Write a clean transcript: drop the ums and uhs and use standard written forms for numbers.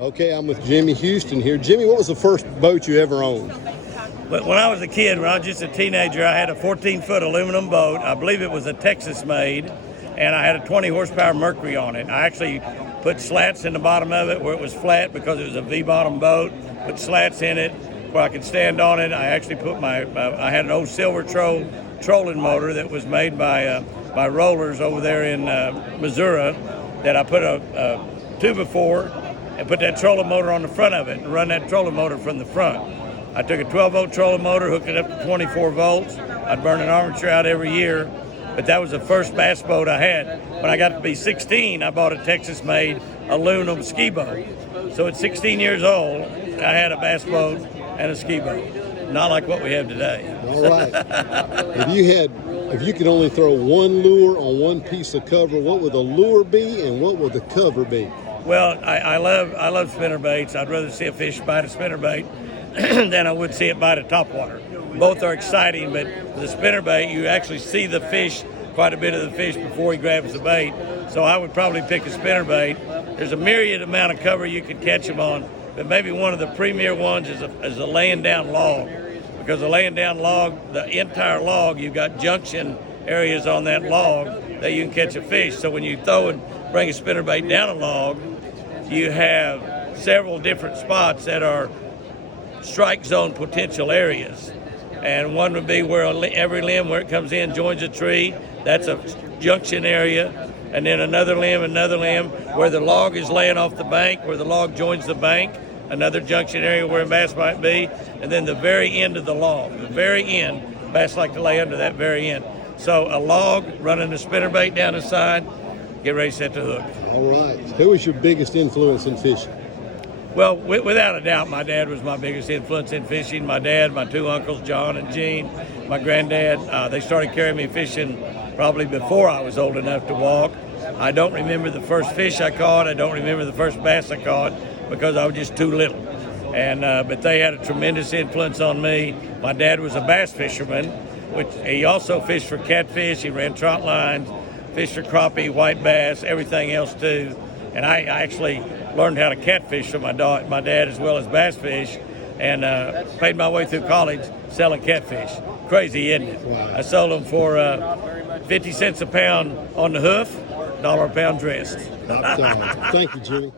Okay, I'm with Jimmy Houston here. Jimmy, what was the first boat you ever owned? But when I was a kid, when I was just a teenager, I had a 14-foot aluminum boat. I believe it was a Texas-made, and I had a 20-horsepower Mercury on it. I actually put slats in the bottom of it where it was flat because it was a V-bottom boat. Put slats in it where I could stand on it. I actually put I had an old Silver trolling motor that was made by Rollers over there in Missouri that I put a 2x4 and put that trolling motor on the front of it and run that trolling motor from the front. I took a 12-volt trolling motor, hooked it up to 24 volts. I'd burn an armature out every year, but that was the first bass boat I had. When I got to be 16, I bought a Texas-made aluminum ski boat. So at 16 years old, I had a bass boat and a ski boat. Not like what we have today. All right. If you could only throw one lure on one piece of cover, what would the lure be and what would the cover be? Well, I love spinner baits. I'd rather see a fish bite a spinner bait than I would see it bite a topwater. Both are exciting, but the spinner bait, you actually see the fish, quite a bit of the fish before he grabs the bait. So I would probably pick a spinner bait. There's a myriad amount of cover you could catch them on, but maybe one of the premier ones is a laying down log. Because a laying down log, the entire log, you've got junction areas on that log that you can catch a fish. So when you throw and bring a spinnerbait down a log, you have several different spots that are strike zone potential areas. And one would be where every limb where it comes in joins a tree. That's a junction area. And then another limb where the log is laying off the bank, where the log joins the bank. Another junction area where a bass might be. And then the very end of the log, the very end, bass like to lay under that very end. So a log running the spinnerbait down the side, get ready to set the hook. All right. Who was your biggest influence in fishing? Well, without a doubt, my dad was my biggest influence in fishing. My dad, my two uncles, John and Gene, my granddad, they started carrying me fishing probably before I was old enough to walk. I don't remember the first fish I caught. I don't remember the first bass I caught because I was just too little. And but they had a tremendous influence on me. My dad was a bass fisherman, which he also fished for catfish. He ran trot lines, fished for crappie, white bass, everything else too. And I actually learned how to catfish from my dad as well as bass fish, and paid my way through college selling catfish. Crazy, isn't it? Wow. I sold them for 50 cents a pound on the hoof, $1 a pound dressed. Thank you, Jimmy.